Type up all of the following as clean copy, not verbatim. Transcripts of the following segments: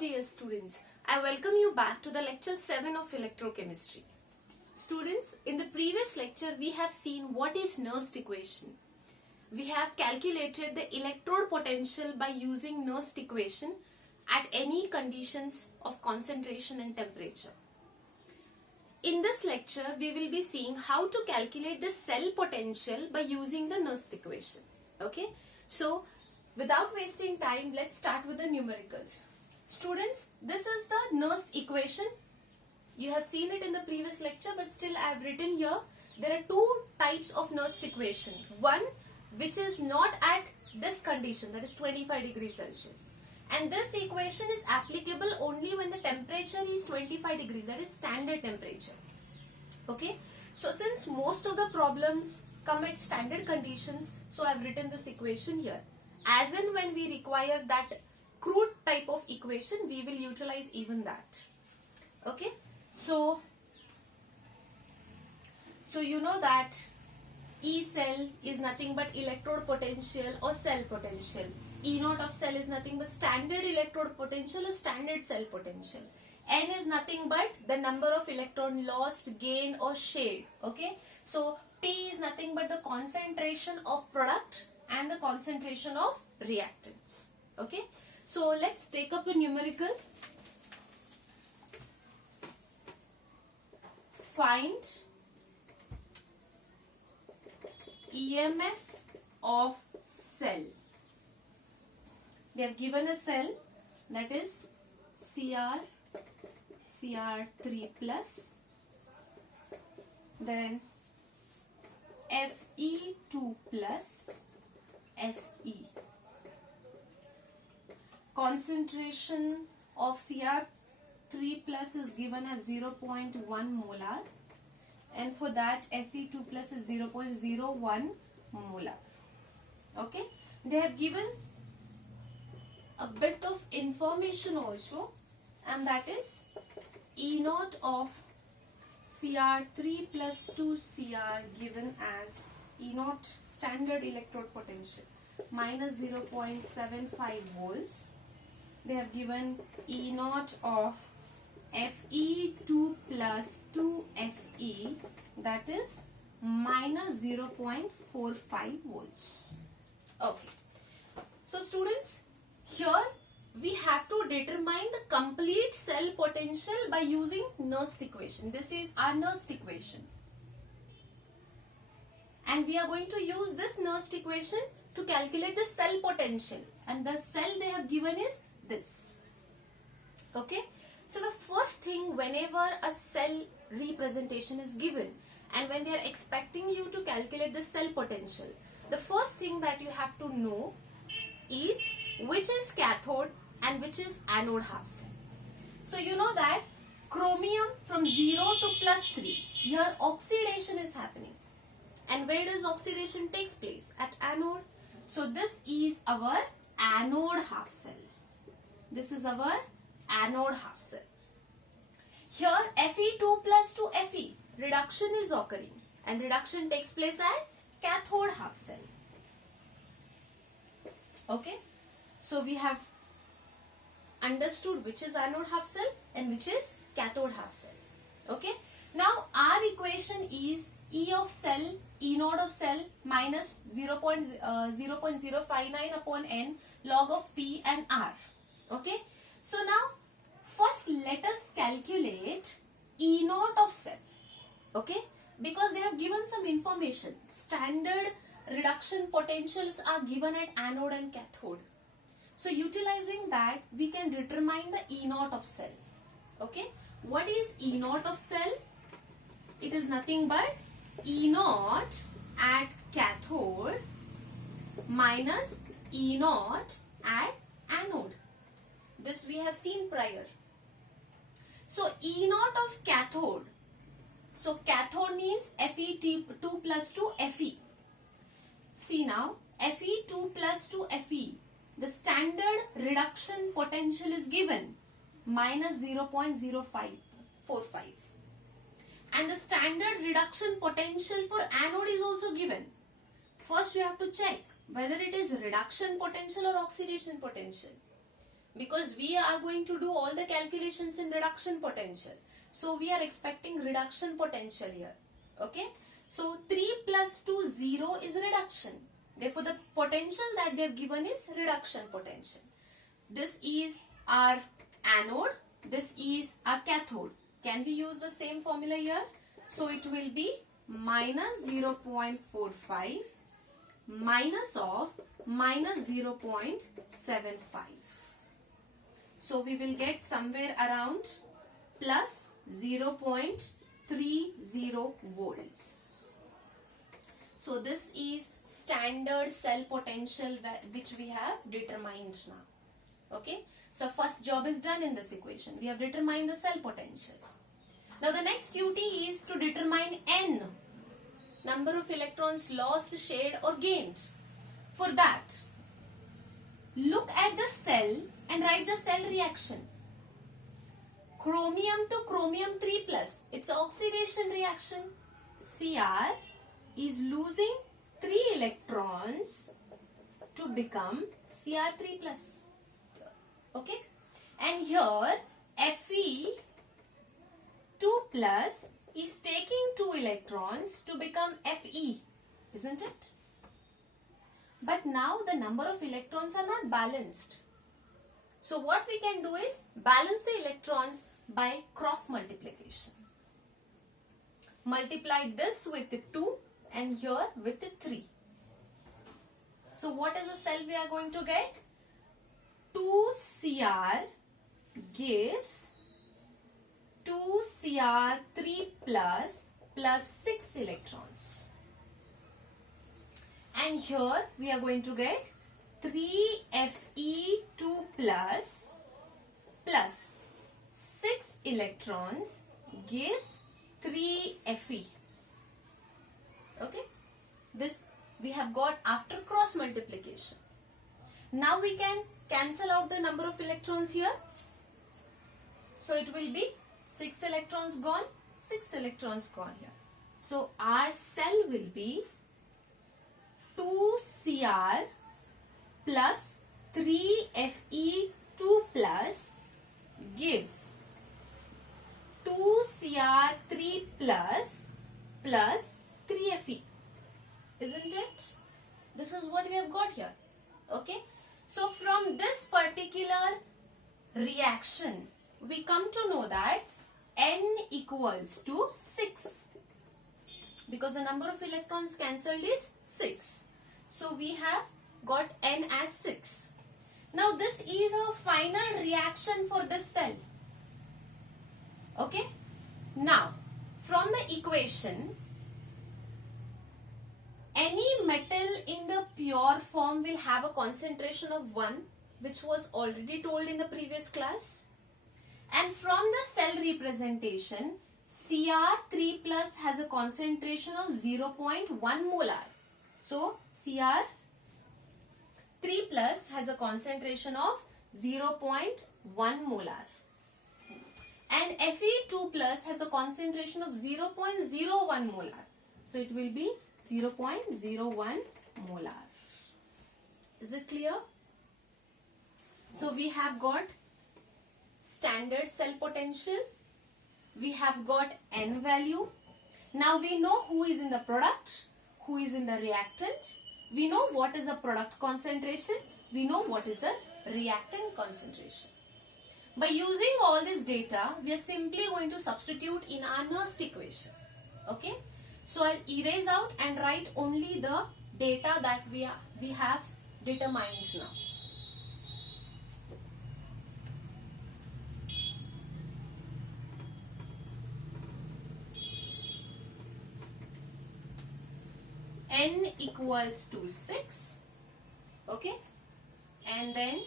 dear students, I welcome you back to the lecture 7 of electrochemistry. Students, in the previous lecture we have seen what is Nernst equation. We have calculated the electrode potential by using Nernst equation at any conditions of concentration and temperature. In this lecture we will be seeing how to calculate the cell potential by using the Nernst equation. Okay, so without wasting time, let's start with the numericals. Students, this is the Nernst equation. You have seen it in the previous lecture, but still I have written here. There are two types of Nernst equation. One which is not at this condition, that is 25 degrees Celsius. And this equation is applicable only when the temperature is 25 degrees, that is standard temperature. Okay, so since most of the problems come at standard conditions, so I have written this equation here. As in when we require that crude type of equation, we will utilize even that. Okay, so you know that E cell is nothing but electrode potential or cell potential. E naught of cell is nothing but standard electrode potential or standard cell potential. N is nothing but the number of electron lost, gained or shared. Okay, so P is nothing but the concentration of product and the concentration of reactants. Okay, so let's take up a numerical. Find EMF of cell. They have given a cell, that is Cr3 plus, then Fe2 plus, Fe. Concentration of Cr3 plus is given as 0.1 molar, and for that Fe2 plus is 0.01 molar. Okay, they have given a bit of information also, and that is E naught of Cr3 plus 2Cr given as E naught standard electrode potential minus 0.75 volts. They have given E naught of Fe2 plus 2Fe, that is minus 0.45 volts. Okay, so students, here we have to determine the complete cell potential by using Nernst equation. This is our Nernst equation, and we are going to use this Nernst equation to calculate the cell potential, and the cell they have given is this. Okay, so the first thing, whenever a cell representation is given and when they are expecting you to calculate the cell potential, the first thing that you have to know is which is cathode and which is anode half cell. So you know that chromium from 0 to plus 3, here oxidation is happening. And where does oxidation takes place? At anode. So this is our anode half cell. This is our anode half cell. Here Fe2 plus 2Fe, reduction is occurring, and reduction takes place at cathode half cell. Okay, so we have understood which is anode half cell and which is cathode half cell. Okay, now our equation is E of cell, E naught of cell minus 0.059 upon N log of P and R. Okay, so now first let us calculate E naught of cell. Okay, because they have given some information. Standard reduction potentials are given at anode and cathode. So utilizing that, we can determine the E naught of cell. Okay, what is E naught of cell? It is nothing but E naught at cathode minus E naught at anode. This we have seen prior. So E naught of cathode. So cathode means Fe2 plus 2 Fe. See now, Fe2 plus 2 Fe. The standard reduction potential is given minus 0.0545. And the standard reduction potential for anode is also given. First you have to check whether it is reduction potential or oxidation potential. because we are going to do all the calculations in reduction potential. So we are expecting reduction potential here. Okay. So 3 plus 2, 0 is reduction. Therefore, the potential that they have given is reduction potential. This is our anode. This is our cathode. Can we use the same formula here? So it will be minus 0.45 minus of minus 0.75. So we will get somewhere around plus 0.30 volts. So this is standard cell potential which we have determined now. Okay. So first job is done in this equation. We have determined the cell potential. Now the next duty is to determine N, number of electrons lost, shared or gained. For that, look at the cell and write the cell reaction. Chromium to chromium 3 plus, it's oxidation reaction. Cr is losing 3 electrons to become Cr3 plus. Okay, and here Fe 2 plus is taking 2 electrons to become Fe, isn't it? But now the number of electrons are not balanced. So what we can do is balance the electrons by cross multiplication. Multiply this with 2 and here with 3. So what is the cell we are going to get? 2Cr gives 2Cr3 plus 6 electrons. And here we are going to get 3Fe2 plus 6 electrons gives 3Fe. Okay. This we have got after cross multiplication. Now we can cancel out the number of electrons here. So it will be 6 electrons gone, 6 electrons gone here. So our cell will be 2Cr plus 3Fe2 plus gives 2Cr3 plus 3Fe. Isn't it? This is what we have got here. Okay. So from this particular reaction, we come to know that N equals to 6. Because the number of electrons cancelled is 6. So we have got N as 6. Now this is our final reaction for this cell. Okay. Now from the equation, any metal in the pure form will have a concentration of 1, which was already told in the previous class. And from the cell representation, Cr3 plus has a concentration of 0.1 molar. So Cr3 plus has a concentration of 0.1 molar. And Fe2 plus has a concentration of 0.01 molar. So it will be 0.01 molar. Is it clear? So we have got standard cell potential. We have got N value. Now we know who is in the product, who is in the reactant. We know what is the product concentration. We know what is the reactant concentration. By using all this data, we are simply going to substitute in our Nernst equation. Okay. So I'll erase out and write only the data that we have determined now. N equals to 6. Okay. And then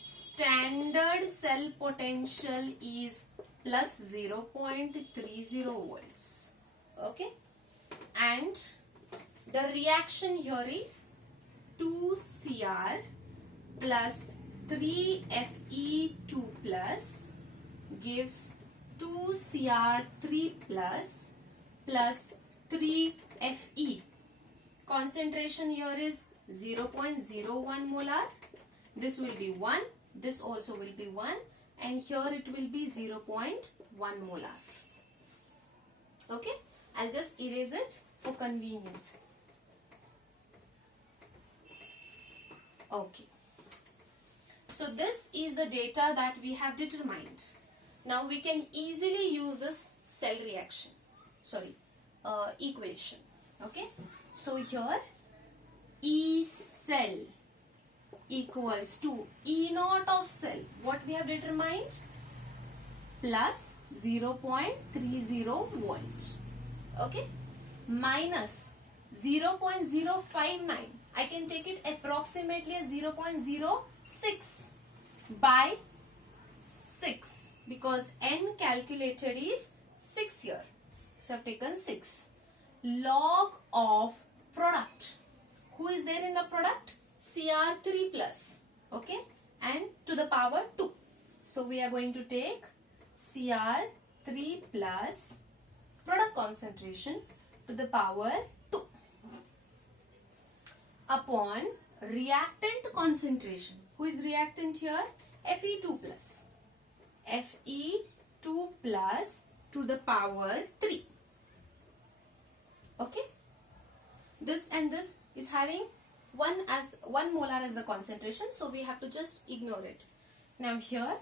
standard cell potential is plus 0.30 volts. Okay, and the reaction here is 2Cr plus 3Fe2 plus gives 2Cr3 plus 3Fe. Concentration here is 0.01 molar. This will be 1, this also will be 1, and here it will be 0.1 molar. Okay, I'll just erase it for convenience. Okay, so this is the data that we have determined. Now we can easily use this cell reaction, equation. Okay, so here E cell equals to E naught of cell, what we have determined, plus 0.30 volts. Okay, minus 0.059. I can take it approximately as 0.06 by 6 because n calculated is 6 here. So I've taken 6. Log of product. Who is there in the product? Cr3 plus. Okay, and to the power 2. So we are going to take Cr3 plus product concentration to the power 2 upon reactant concentration. Who is reactant here? Fe2 plus. Fe2 plus to the power 3. Okay. This and this is having 1 molar as the concentration, so we have to just ignore it. Now here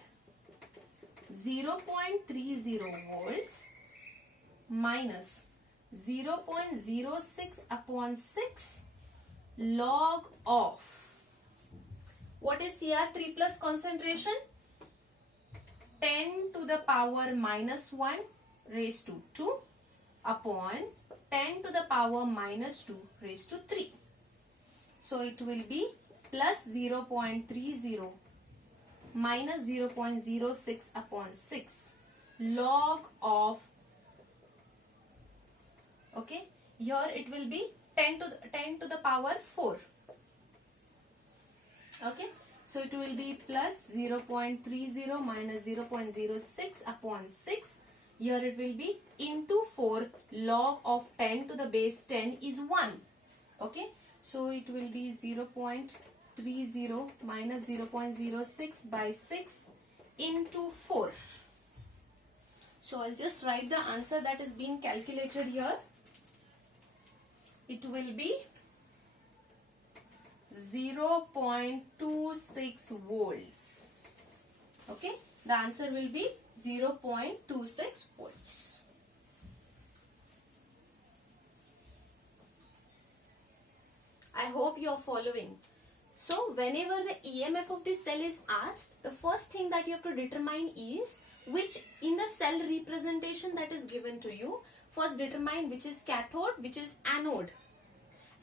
0.30 volts minus 0.06 upon 6 log of, what is Cr3 plus concentration? 10 to the power minus 1 raised to 2 upon 10 to the power minus 2 raised to 3. So it will be plus 0.30 minus 0.06 upon 6 log of, okay, here it will be 10 to the power 4. Okay, so it will be plus 0.30 minus 0.06 upon 6. Here it will be into 4, log of 10 to the base 10 is 1. Okay, so it will be 0.30 minus 0.06 by 6 into 4. So I'll just write the answer that is being calculated here. It will be 0.26 volts. Okay, the answer will be 0.26 volts. I hope you are following. So whenever the EMF of the cell is asked, the first thing that you have to determine is which, in the cell representation that is given to you, first determine which is cathode, which is anode.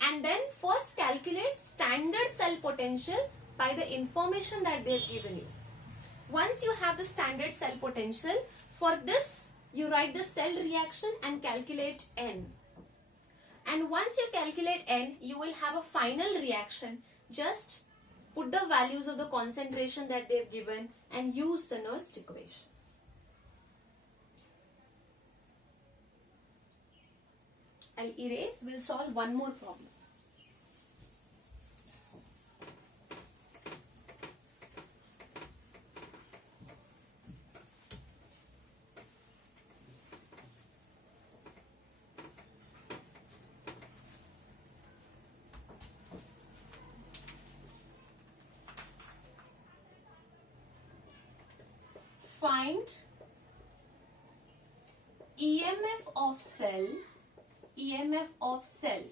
And then first calculate standard cell potential by the information that they have given you. Once you have the standard cell potential, for this you write the cell reaction and calculate N. And once you calculate N, you will have a final reaction. Just put the values of the concentration that they have given and use the Nernst equation. I'll erase, we'll solve one more problem. Find EMF of cell,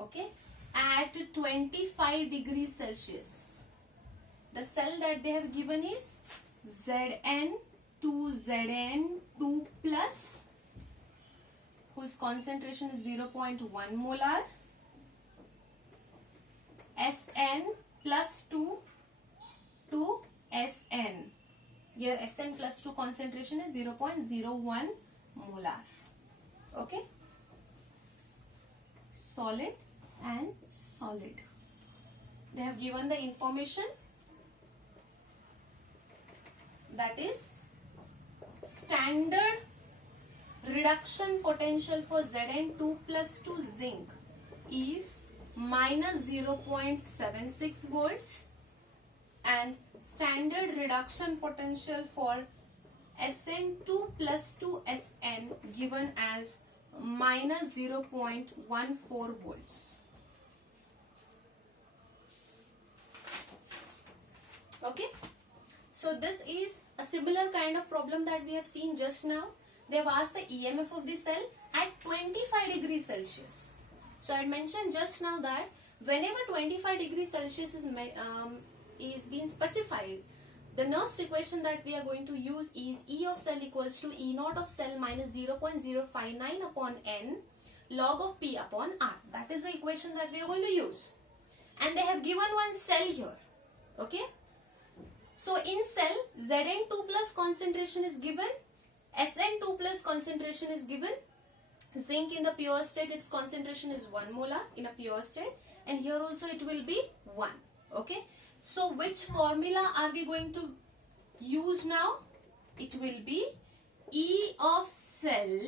okay, at 25 degrees Celsius. The cell that they have given is Zn2 Zn2 plus, whose concentration is 0.1 molar, Sn plus 2 to Sn. Here Sn plus 2 concentration is 0.01 molar. Okay, solid and solid. They have given the information, that is standard reduction potential for Zn2 plus 2 zinc is minus 0.76 volts and standard reduction potential for SN2 plus 2SN given as minus 0.14 volts. Okay, so this is a similar kind of problem that we have seen just now. They have asked the EMF of the cell at 25 degrees Celsius. So I had mentioned just now that whenever 25 degrees Celsius is being specified, the Nernst equation that we are going to use is E of cell equals to E naught of cell minus 0.059 upon N log of P upon R. That is the equation that we are going to use. And they have given one cell here. Okay. So in cell, Zn2 plus concentration is given, Sn2 plus concentration is given. Zinc in the pure state, its concentration is 1 molar in a pure state, and here also it will be 1. Okay. So which formula are we going to use now? It will be E of cell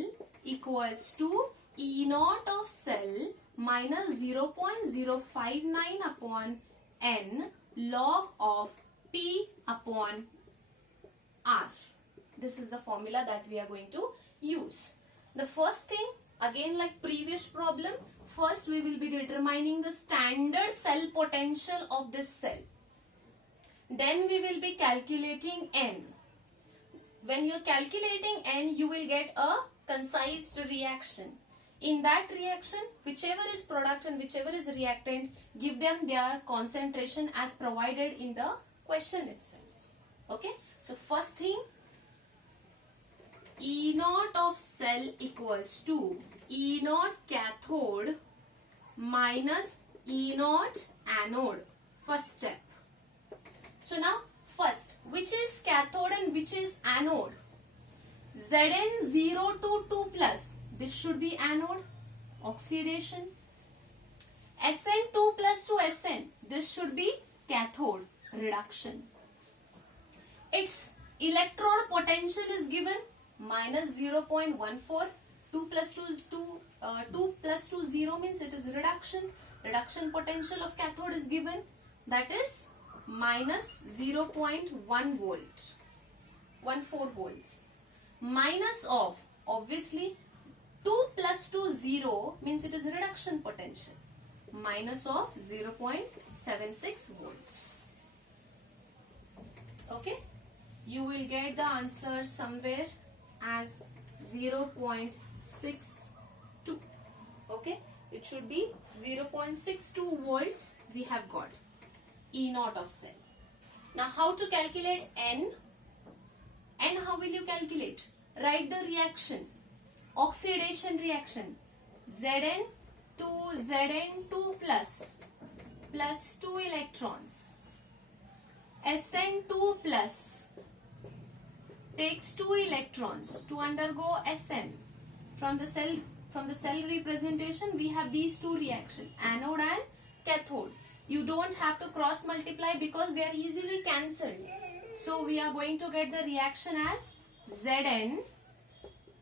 equals to E naught of cell minus 0.059 upon N log of P upon R. This is the formula that we are going to use. The first thing, again like previous problem, first we will be determining the standard cell potential of this cell. Then we will be calculating N. When you are calculating N, you will get a concise reaction. In that reaction, whichever is product and whichever is reactant, give them their concentration as provided in the question itself. Okay. So first thing, E naught of cell equals to E naught cathode minus E naught anode. First step. So now first, which is cathode and which is anode? Zn0 to 2 plus, this should be anode, oxidation. Sn2 plus to Sn, this should be cathode, reduction. Its electrode potential is given minus 0.14. 2 plus 2 0 means it is reduction. Reduction potential of cathode is given, that is minus 0.1 volt, 14 volts. Minus of, obviously 2 plus 2 0 means it is reduction potential, minus of 0.76 volts. Okay, you will get the answer somewhere as 0.62. Okay, it should be 0.62 volts we have got. E naught of cell. Now how to calculate N? N how will you calculate? Write the reaction. Oxidation reaction. Zn to Zn2 plus 2 electrons. Sn2 plus takes 2 electrons to undergo Sn. From the cell representation we have these two reactions, anode and cathode. You don't have to cross multiply because they are easily cancelled. So we are going to get the reaction as Zn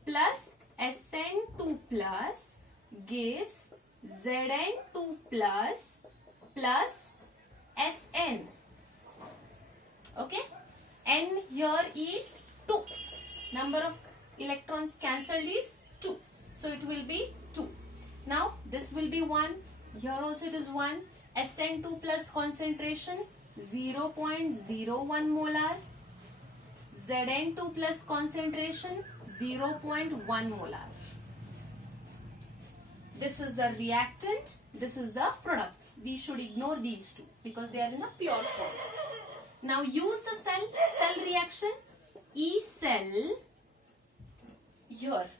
plus Sn2 plus gives Zn2 plus Sn. Okay. N here is 2. Number of electrons cancelled is 2. So it will be 2. Now this will be 1. Here also it is 1. Sn2 plus concentration 0.01 molar. Zn2 plus concentration 0.1 molar. This is the reactant. This is the product. We should ignore these two because they are in the pure form. Now use the cell reaction. E cell here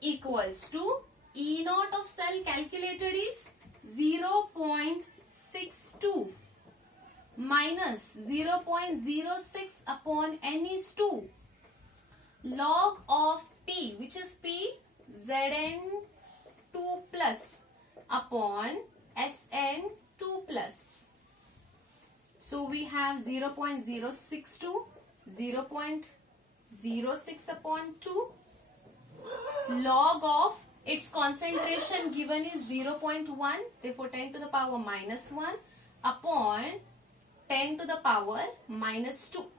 equals to E naught of cell calculated is 0.62 minus 0.06 upon N is 2 log of P, which is P, Zn2 plus upon Sn2 plus. So we have 0.062, 0.06 upon 2 log of its concentration given is 0.1, therefore 10 to the power minus 1 upon 10 to the power minus 2.